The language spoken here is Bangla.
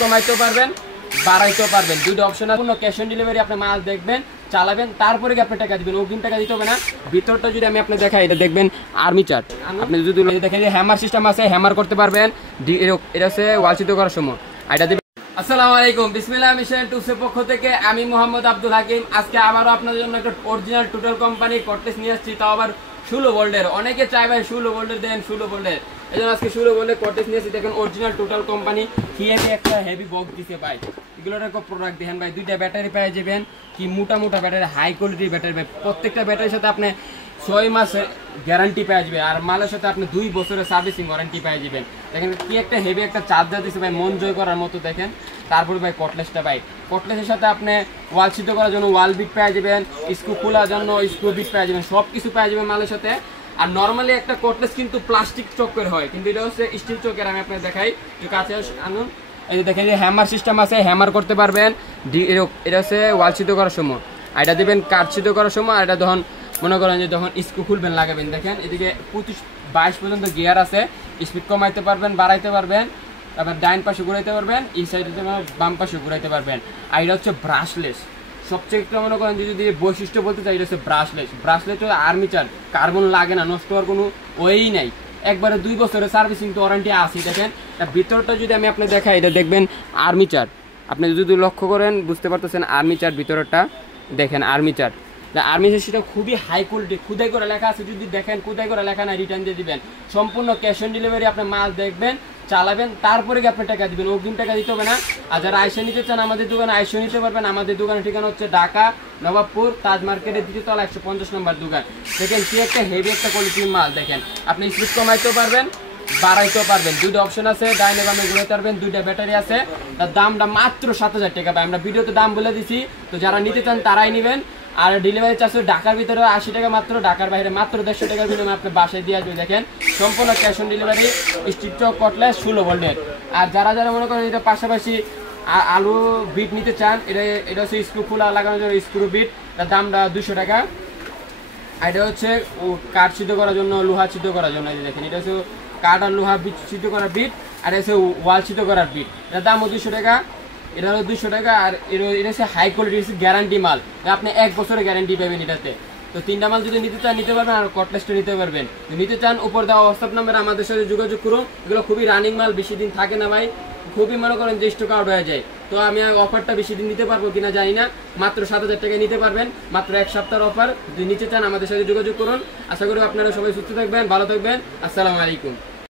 কমাইতেও পারবেন, বাড়াইতেও পারবেন, দুটো অপশন আছে। ক্যাশ অন ডেলিভারি আপনি মাল দেখবেন, চালাবেন, তারপরে আপনি টাকা দিবেন, অগ্রিম টাকা দিতে হবে না। ভিতরটা যদি আমি আপনি দেখাই, এটা দেখবেন আর্মি চার্ট। আপনি যদি দেখেন যে হ্যামার সিস্টেম আছে, হ্যামার করতে পারবেন, এটা হচ্ছে ওয়াল সিদ্ধ করার সময় এটা দিবেন। আসসালামু আলাইকুম, বিসমিল্লাহ মিশন টুসের পক্ষ থেকে আমি মোহাম্মদ আব্দুল হাকিম। আজকে আবারও আপনাদের জন্য একটা অরিজিনাল টোটাল কোম্পানি কর্টেস নিয়ে আসছি, তাও আবার 16 ভোল্টের। অনেকে চাই ভাই 16 ভোল্টের দেন, 16 ভোল্টের, এই জন্য আজকে 16 ভোল্টের কর্টেস নিয়ে আসছি। দেখেন অরিজিনাল টোটাল কোম্পানি হিএবি একটা হেভি বক্স দিছে ভাই। এগুলোর একটা প্রোডাক্ট দেখেন ভাই, দুইটা ব্যাটারি পেয়ে যাবেন, কি মোটা মোটা ব্যাটারি, হাই কোয়ালিটির ব্যাটারি ভাই। প্রত্যেকটা ব্যাটারির সাথে আপনি 6 মাসের গ্যারান্টি পেয়ে যাবে, আর মালের সাথে আপনি 2 বছরের সার্ভিসিং ওয়ারেন্টি পেয়ে যাবেন। দেখেন কি একটা হেভি একটা চার্জার দিচ্ছে ভাই, মন জয় করার মতো। দেখেন তারপরে ভাই কটলেসটা ভাই, কটলেসের সাথে আপনি ওয়াল সিদ্ধ করার জন্য ওয়াল বিট পেয়ে যাবেন, স্ক্রু খোলার জন্য স্ক্রু বিট পেয়ে যাবেন, সব কিছু পেয়ে যাবেন মালের সাথে। আর নর্মালি একটা কটলেস কিন্তু প্লাস্টিক চকের হয়, কিন্তু এটা হচ্ছে স্টিল চকের। আমি আপনাকে দেখাই, একটু কাছে আনুন। এই যে দেখেন যে হ্যামার সিস্টেম আছে, হ্যামার করতে পারবেন, এটা হচ্ছে ওয়াল সিদ্ধ করার সময়, আর এটা দেবেন কাঠ সিদ্ধ করার সময়। আর এটা যখন মনে করেন যে যখন স্ক্রু খুলবেন লাগাবেন, দেখেন এদিকে 25-22 পর্যন্ত গিয়ার আছে, স্পিড কমাইতে পারবেন, বাড়াইতে পারবেন, তারপর ডাইন পাশে ঘুরাইতে পারবেন, এই সাইডে বাম পাশে ঘুরাইতে পারবেন। আর এটা হচ্ছে ব্রাশলেস। সবচেয়ে একটা মনে করেন যদি বৈশিষ্ট্য বলতে চাই, এটা হচ্ছে ব্রাশলেস। ব্রাশলেস হচ্ছে আর্মিচার, কার্বন লাগে না, নষ্ট হওয়ার কোনো ওয়েই নাই, একবারে 2 বছরের সার্ভিসিং তো ওয়ারেন্টি আছে। দেখেন ভিতরটা যদি আমি আপনি দেখাই, এটা দেখবেন আর্মিচার। আপনি যদি লক্ষ্য করেন বুঝতে পারতেছেন আর্মিচার ভিতরটা দেখেন, আর্মিচার। আর্মি সেটা খুবই হাই কোয়ালিটি, খুদাই করে লেখা আছে। যদি দেখেন খুদাই করে লেখা না, রিটার্ন দিয়ে দিবেন। সম্পূর্ণ ক্যাশ অন ডেলিভারি, আপনি মাল দেখবেন, চালাবেন, তারপরে আপনি টাকা দিবেন, অগ্রিম টাকা দিতে হবে না। আর যারা আইসা নিতে চান আমাদের দোকানে আইসা নিতে পারবেন। আমাদের দোকানের ঠিকানা হচ্ছে ঢাকা নবাবপুর তাজ মার্কেটের 2য় তলা 150 নম্বর দোকান। দেখেন কি একটা হেভি একটা কোয়ালিটির মাল। দেখেন আপনি স্পিড কমাইতেও পারবেন, বাড়াইতেও পারবেন, দুটো অপশন আছে, ডাইনে বামে ঘুরাইতে পারবেন, দুইটা ব্যাটারি আছে। তার দামটা মাত্র 7000 টাকা পাই। আমরা ভিডিওতে দাম বলে দিছি, তো যারা নিতে চান তারাই নেবেন। আর ডেলিভারি চার্জ ঢাকার ভিতরে 80 টাকা মাত্র, ঢাকার বাইরে মাত্র 150 টাকার বিনিময়ে আপনি বাসায় দিয়ে আসবে। দেখেন সম্পূর্ণ ক্যাশ অন ডেলিভারি, স্ট্রিট চক কটলেস 16 ভোল্টের। আর যারা যারা মনে করেন এটা পাশাপাশি আলু বিট নিতে চান, এটা হচ্ছে স্ক্রু খোলা লাগানোর জন্য স্ক্রু বিট, তার দামটা 200 টাকা। আর এটা হচ্ছে কাঠ সিদ্ধ করার জন্য, লোহা সিদ্ধ করার জন্য। এই দেখেন এটা হচ্ছে কাঠ আর লোহা বিট সিদ্ধ করার বিট, আর এটা হচ্ছে ওয়াল সিদ্ধ করার বিট। এটার দামও 200 টাকা, এটা হলো 200 টাকা। আর এটা হচ্ছে হাই কোয়ালিটি গ্যারান্টি মাল, আপনি 1 বছরের গ্যারান্টি পাবেন এটাতে। তো 3টা মাল যদি নিতে চান নিতে পারবেন, আর কটলেসটা নিতে পারবেন। নিতে চান উপর দেওয়া হোয়াটসঅ্যাপ নাম্বারে আমাদের সাথে যোগাযোগ করুন। এগুলো খুবই রানিং মাল, বেশি দিন থাকে না ভাই, খুবই মনে করেন যে স্টক আউট হয়ে যায়। তো আমি অফারটা বেশি দিন নিতে পারবো কিনা জানি না, মাত্র 7000 টাকায় নিতে পারবেন, মাত্র 1 সপ্তাহের অফার। যদি নিতে চান আমাদের সাথে যোগাযোগ করুন। আশা করি আপনারা সবাই সুস্থ থাকবেন, ভালো থাকবেন। আসসালামু আলাইকুম।